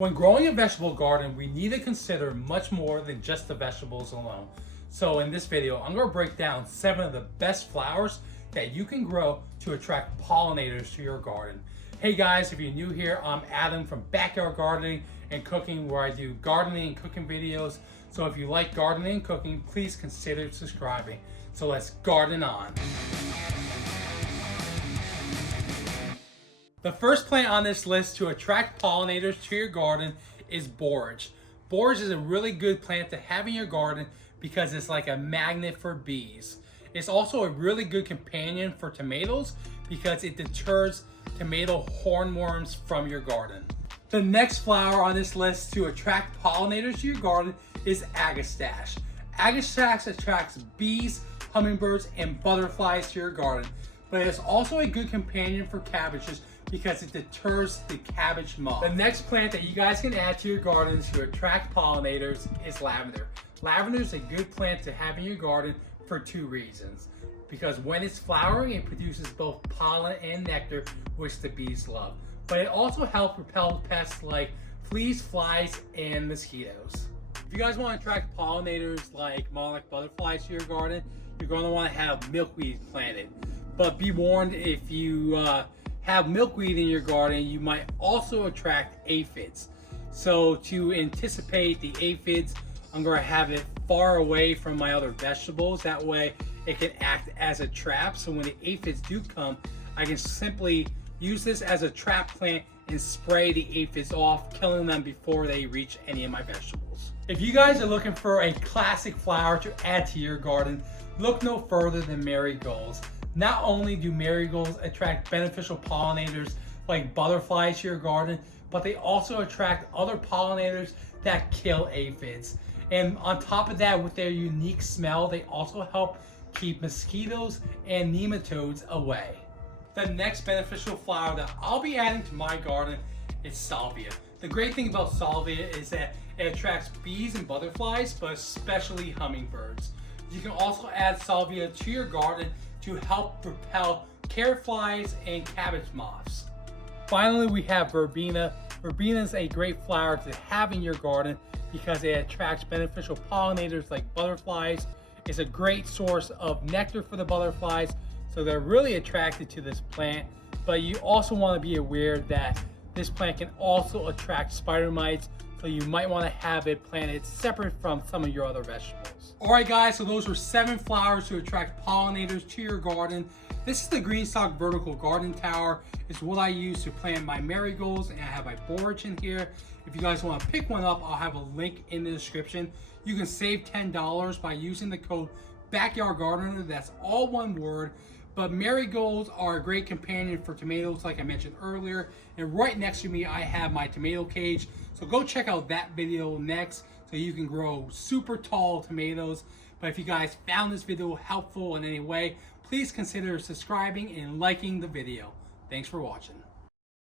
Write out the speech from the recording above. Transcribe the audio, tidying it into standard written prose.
When growing a vegetable garden, we need to consider much more than just the vegetables alone. So in this video, I'm going to break down 7 of the best flowers that you can grow to attract pollinators to your garden. Hey guys, if you're new here, I'm Adam from Backyard Gardening and Cooking, where I do gardening and cooking videos. So if you like gardening and cooking, please consider subscribing. So let's garden on. The first plant on this list to attract pollinators to your garden is borage. Borage is a really good plant to have in your garden because it's like a magnet for bees. It's also a really good companion for tomatoes because it deters tomato hornworms from your garden. The next flower on this list to attract pollinators to your garden is agastache. Agastache attracts bees, hummingbirds, and butterflies to your garden, but it's also a good companion for cabbages because it deters the cabbage moth. The next plant that you guys can add to your gardens to attract pollinators is lavender. Lavender is a good plant to have in your garden for 2 reasons. Because when it's flowering, it produces both pollen and nectar, which the bees love. But it also helps repel pests like fleas, flies, and mosquitoes. If you guys want to attract pollinators like monarch butterflies to your garden, you're going to want to have milkweed planted. But be warned, if you have milkweed in your garden, you might also attract aphids. So to anticipate the aphids, I'm going to have it far away from my other vegetables. That way it can act as a trap. So when the aphids do come, I can simply use this as a trap plant and spray the aphids off, killing them before they reach any of my vegetables. If you guys are looking for a classic flower to add to your garden, look no further than marigolds. Not only do marigolds attract beneficial pollinators like butterflies to your garden, but they also attract other pollinators that kill aphids. And on top of that, with their unique smell, they also help keep mosquitoes and nematodes away. The next beneficial flower that I'll be adding to my garden is salvia. The great thing about salvia is that it attracts bees and butterflies, but especially hummingbirds. You can also add salvia to your garden to help repel carrot flies and cabbage moths. Finally, we have verbena. Verbena is a great flower to have in your garden because it attracts beneficial pollinators like butterflies. It's a great source of nectar for the butterflies, so they're really attracted to this plant. But you also want to be aware that this plant can also attract spider mites, so you might want to have it planted separate from some of your other vegetables. Alright guys, so those were 7 flowers to attract pollinators to your garden. This is the Greenstock Vertical Garden Tower. It's what I use to plant my marigolds, and I have my borage in here. If you guys want to pick one up, I'll have a link in the description. You can save $10 by using the code BackyardGardener. That's all one word. But marigolds are a great companion for tomatoes, like I mentioned earlier. And right next to me, I have my tomato cage. So go check out that video next so you can grow super tall tomatoes. But if you guys found this video helpful in any way, please consider subscribing and liking the video. Thanks for watching.